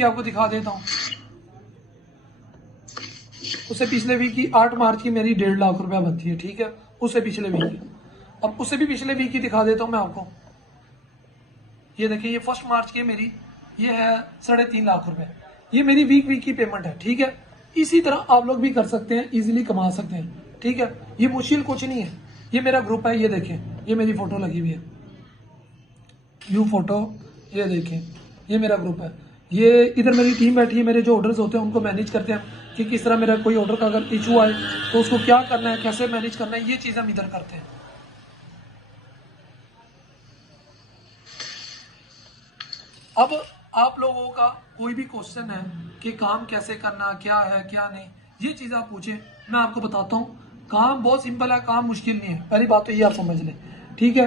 की आपको दिखा देता हूँ। उससे पिछले वीक की 8 मार्च की मेरी 1.5 लाख रुपया बनती है, ठीक है, उससे पिछले वीक की। अब उससे भी पिछले वीक की दिखा देता हूँ मैं आपको। ये देखिए, ये 1 मार्च की मेरी, ये है 3.5 लाख रुपए। ये मेरी वीक की पेमेंट है, ठीक है। इसी तरह आप लोग भी कर सकते हैं, इजीली कमा सकते हैं, ठीक है। ये मुश्किल कुछ नहीं है। ये मेरा ग्रुप है, ये देखें, ये मेरी फोटो लगी हुई है, यू फोटो, ये देखें, ये मेरा ग्रुप है। ये इधर मेरी टीम बैठी है, मेरे जो ऑर्डर्स होते हैं उनको मैनेज करते हैं कि किस तरह मेरा कोई ऑर्डर का अगर इशू आए तो उसको क्या करना है, कैसे मैनेज करना है, ये चीज़ हम इधर करते हैं। अब आप लोगों का कोई भी क्वेश्चन है कि काम कैसे करना, क्या है क्या नहीं, ये चीज़ आप पूछे, मैं आपको बताता हूँ। काम बहुत सिंपल है, काम मुश्किल नहीं है। पहली बात तो ये आप समझ लें, ठीक है।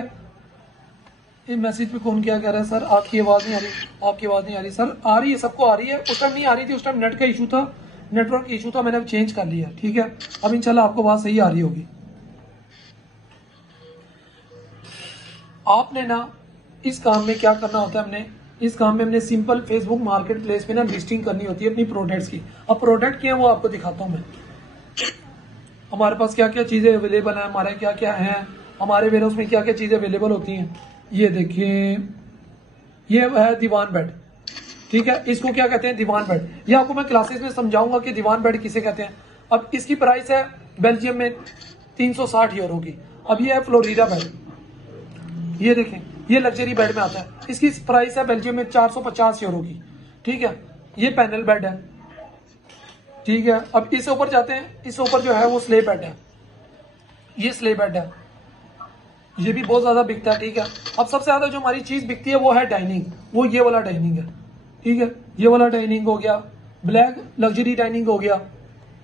ये मैसेज पे कौन क्या कह रहा है, सर आपकी आवाज़ नहीं आ रही, आपकी आवाज़ नहीं आ रही। सर आ रही है, सबको आ रही है। उस टाइम नहीं आ रही थी, उस टाइम नेट का इशू था, नेटवर्क इशू था, मैंने अब चेंज कर लिया, ठीक है। अब इंशाल्लाह आपको बात सही आ रही होगी। आपने ना इस काम में क्या करना होता है, हमने इस काम में हमने सिंपल फेसबुक मार्केट प्लेस में ना लिस्टिंग करनी होती है अपनी प्रोडक्ट्स की। अब प्रोडक्ट क्या है वो आपको दिखाता हूँ मैं। हमारे पास क्या क्या चीज़ें अवेलेबल है, हमारे क्या क्या है, हमारे वेयरहाउस में क्या क्या चीज़ें अवेलेबल होती हैं। ये देखिए, ये है दीवान बेड, ठीक है। इसको क्या कहते हैं, दीवान बेड। ये आपको मैं क्लासेस में समझाऊंगा कि दीवान बेड किसे कहते हैं। अब इसकी प्राइस है बेल्जियम में 360 यूरो की। अब ये है फ्लोरिडा बेड, ये देखें, ये लग्जरी बेड में आता है। इसकी प्राइस है बेल्जियम में 450 यूरो की, ठीक है। ये पैनल बेड है, ठीक है। अब इससे ऊपर जाते हैं, इससे ऊपर जो है वो स्ले बेड है, ये स्ले बेड है, ये भी बहुत ज्यादा बिकता है, ठीक है। अब सबसे ज्यादा जो हमारी चीज बिकती है वो है डाइनिंग, वो ये वाला डाइनिंग है, ठीक है। ये वाला डाइनिंग हो गया, ब्लैक लग्जरी डाइनिंग हो गया,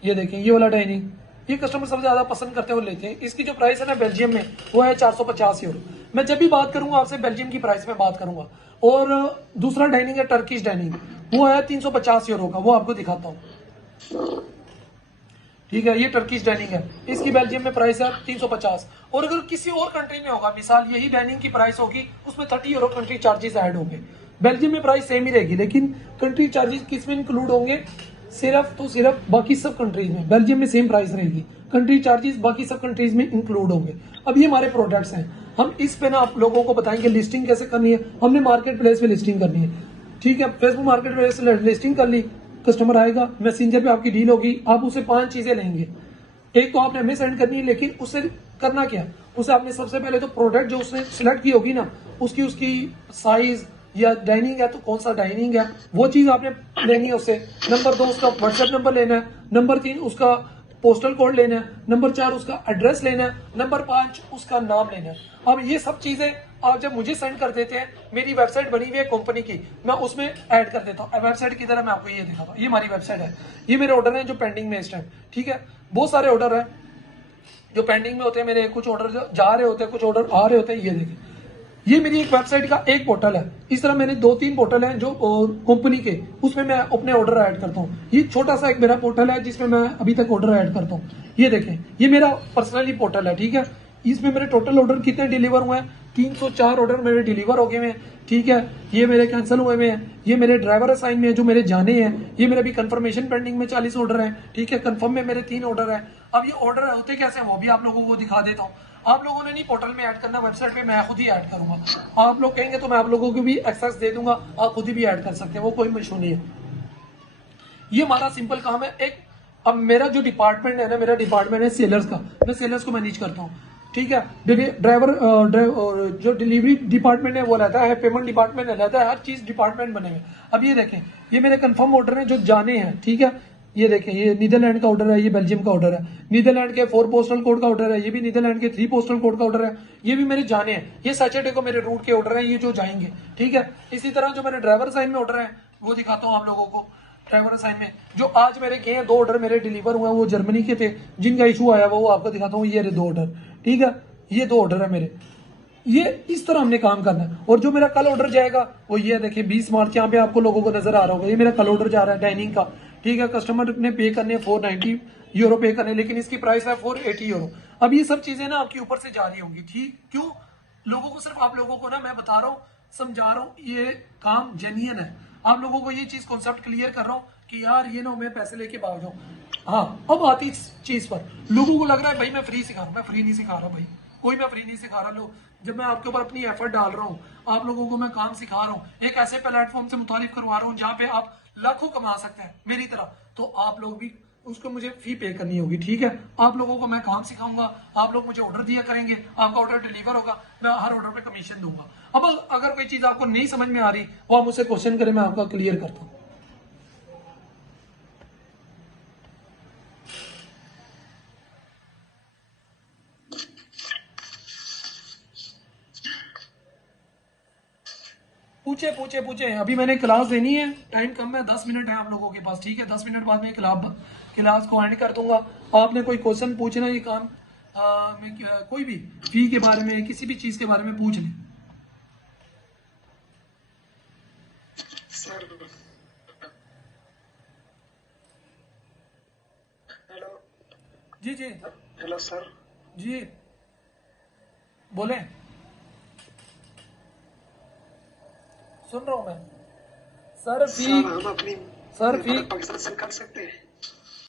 ये देखें, ये वाला डाइनिंग, ये कस्टमर सबसे ज्यादा पसंद करते हुए लेते हैं। इसकी जो प्राइस है ना बेल्जियम में, वो है 450 यूरो। मैं जब भी बात करूंगा आपसे बेल्जियम की प्राइस में बात करूंगा। और दूसरा डाइनिंग है टर्किश डाइनिंग, वो है 350 यूरो का, वो आपको दिखाता हूँ, ठीक है। ये टर्किश डाइनिंग है, इसकी बेल्जियम में प्राइस है 350। और अगर किसी और कंट्री में होगा, मिसाल यही डाइनिंग की प्राइस होगी, उसमें 30 यूरो कंट्री चार्जेस ऐड होंगे। बेल्जियम में प्राइस सेम ही रहेगी, लेकिन कंट्री चार्जेस किस में इंक्लूड होंगे, सिर्फ तो सिर्फ बाकी सब कंट्रीज में। बेल्जियम में सेम प्राइस रहेगी, कंट्री चार्जेस बाकी सब कंट्रीज में इंक्लूड होंगे। अब ये हमारे प्रोडक्ट्स हैं, हम इस पे ना आप लोगों को बताएंगे लिस्टिंग कैसे करनी है। हमने मार्केट प्लेस पे लिस्टिंग करनी है, ठीक है। फेसबुक मार्केट प्लेस पे लिस्टिंग कर ली, कस्टमर आएगा, मैसेंजर पे आपकी डील होगी, आप उसे 5 चीजें लेंगे। एक तो आपने हमें सेंड करनी है, लेकिन उससे करना क्या, उसे आपने सबसे पहले तो प्रोडक्ट जो उसने सिलेक्ट की होगी ना, उसकी साइज, या डाइनिंग है तो कौन सा डाइनिंग है, वो चीज आपने लेनी है उससे। नंबर 2 उसका व्हाट्सएप नंबर लेना है। नंबर 3 उसका पोस्टल कोड लेना है। नंबर 4 उसका एड्रेस लेना है। नंबर 5 उसका नाम लेना है। अब ये सब चीजें आप जब मुझे सेंड कर देते हैं, मेरी वेबसाइट बनी हुई है कंपनी की, मैं उसमें ऐड कर देता हूँ। वेबसाइट की तरह मैं आपको ये दिखाता हूँ, ये हमारी वेबसाइट है, ये मेरे ऑर्डर हैं जो पेंडिंग में इस टाइम, ठीक है। बहुत सारे ऑर्डर हैं जो पेंडिंग में होते हैं मेरे, कुछ ऑर्डर जा रहे होते हैं, कुछ ऑर्डर आ रहे होते हैं। ये देखिए, ये मेरी एक वेबसाइट का एक पोर्टल है। इस तरह मैंने 2-3 पोर्टल हैं जो कंपनी के, उसमें मैं अपने ऑर्डर ऐड करता हूँ। ये छोटा सा एक मेरा पोर्टल है जिसमें मैं अभी तक ऑर्डर ऐड करता हूँ। ये देखें, ये मेरा पर्सनली पोर्टल है, ठीक है। इसमें मेरे टोटल ऑर्डर कितने डिलीवर हुए हैं, 304 ऑर्डर मेरे डिलीवर हो गए हैं, ठीक है। ये मेरे कैंसिल हुए हैं, ये मेरे ड्राइवर असाइन में है जो मेरे जाने हैं। ये मेरे अभी कंफर्मेशन पेंडिंग में 40 ऑर्डर हैं, ठीक है। कंफर्म में मेरे 3 ऑर्डर हैं। अब ये ऑर्डर होते कैसे हैं वो भी आप लोगों को दिखा देता हूँ। आप लोगों ने नहीं पोर्टल में ऐड करना, वेबसाइट पे मैं खुद ही ऐड करूंगा। आप लोग कहेंगे तो मैं आप लोगों को भी एक्सेस दे दूंगा, आप खुद ही भी ऐड कर सकते हैं, वो कोई इशू नहीं है। ये हमारा सिंपल काम है। एक अब मेरा जो डिपार्टमेंट है ना, मेरा डिपार्टमेंट है सेलर्स का, मैं सेलर्स को मैनेज करता हूँ, ठीक है। ड्राइवर जो डिलीवरी डिपार्टमेंट है वो रहता है, पेमेंट डिपार्टमेंट रहता है, हर चीज डिपार्टमेंट बने हुए। अब ये देखें, ये मेरे कंफर्म ऑर्डर हैं जो जाने हैं, ठीक है। ये देखें, ये नीदरलैंड का ऑर्डर है, ये बेल्जियम का ऑर्डर है, नीदरलैंड के 4 पोस्टल कोड का ऑर्डर है, ये भी नीदरलैंड के 3 पोस्टल कोड का ऑर्डर है, ये भी मेरे जाने हैं। ये सैटरडे को मेरे रूट के ऑर्डर है, ये जो जाएंगे, ठीक है। इसी तरह जो मेरे ड्राइवर साइन में ऑर्डर है वो दिखाता हूँ आप लोगों को। ड्राइवर साइन में जो आज मेरे गए हैं, 2 ऑर्डर मेरे डिलीवर हुए हैं, वो जर्मनी के थे जिनका इशू आया वो आपको दिखाता हूँ। ये 2 ऑर्डर, ठीक है, ये 2 ऑर्डर है मेरे। ये इस तरह हमने काम करना है। और जो मेरा कल ऑर्डर जाएगा वो ये देखिए 20 मार्च, यहाँ पे आपको लोगों को नजर आ रहा होगा, ये मेरा कल ऑर्डर जा रहा है डाइनिंग का, ठीक है। कस्टमर ने पे करने 490 यूरो पे करने, लेकिन इसकी प्राइस है 480 यूरो। अब ये सब चीजें ना आपके ऊपर से जा रही होंगी, ठीक, क्यों लोगों को, सिर्फ आप लोगों को ना मैं बता रहा हूँ, समझा रहा हूँ, ये काम जेन्युइन है। आप लोगों को ये चीज कॉन्सेप्ट क्लियर कर रहा हूँ कि यार ये ना मैं पैसे लेके भाग जाऊँ। हाँ, अब आती इस चीज पर, लोगों को लग रहा है भाई मैं फ्री सिखा रहा हूँ, मैं फ्री नहीं सिखा रहा भाई, कोई मैं फ्री नहीं सिखा रहा। लोग, जब मैं आपके ऊपर अपनी एफर्ट डाल रहा हूँ, आप लोगों को मैं काम सिखा रहा हूँ, एक ऐसे प्लेटफॉर्म से मुतारिफ करवा रहा हूँ जहाँ पे आप लाखों कमा सकते हैं मेरी तरह, तो आप लोग भी उसको मुझे फी पे करनी होगी, ठीक है। आप लोगों को मैं काम सिखाऊंगा, आप लोग मुझे ऑर्डर दिया करेंगे, आपका ऑर्डर डिलीवर होगा, मैं हर ऑर्डर पे कमीशन दूंगा। अब अगर कोई चीज आपको नहीं समझ में आ रही, वो आप मुझसे क्वेश्चन करें, मैं आपका क्लियर करता हूँ। पूछे पूछे पूछे, अभी मैंने क्लास देनी है, टाइम कम है, 10 मिनट है आप लोगों के पास, ठीक है। 10 मिनट बाद में क्लास को एंड कर दूंगा। आपने कोई क्वेश्चन पूछना, ये काम कोई भी फी के बारे में, किसी भी चीज के बारे में पूछ लें। Sir hello. जी जी। Hello sir. जी बोले, सुन रहा हूं मैं। सर फी, सर हम अपनी सर फी पाकिस्तान से कर सकते हैं?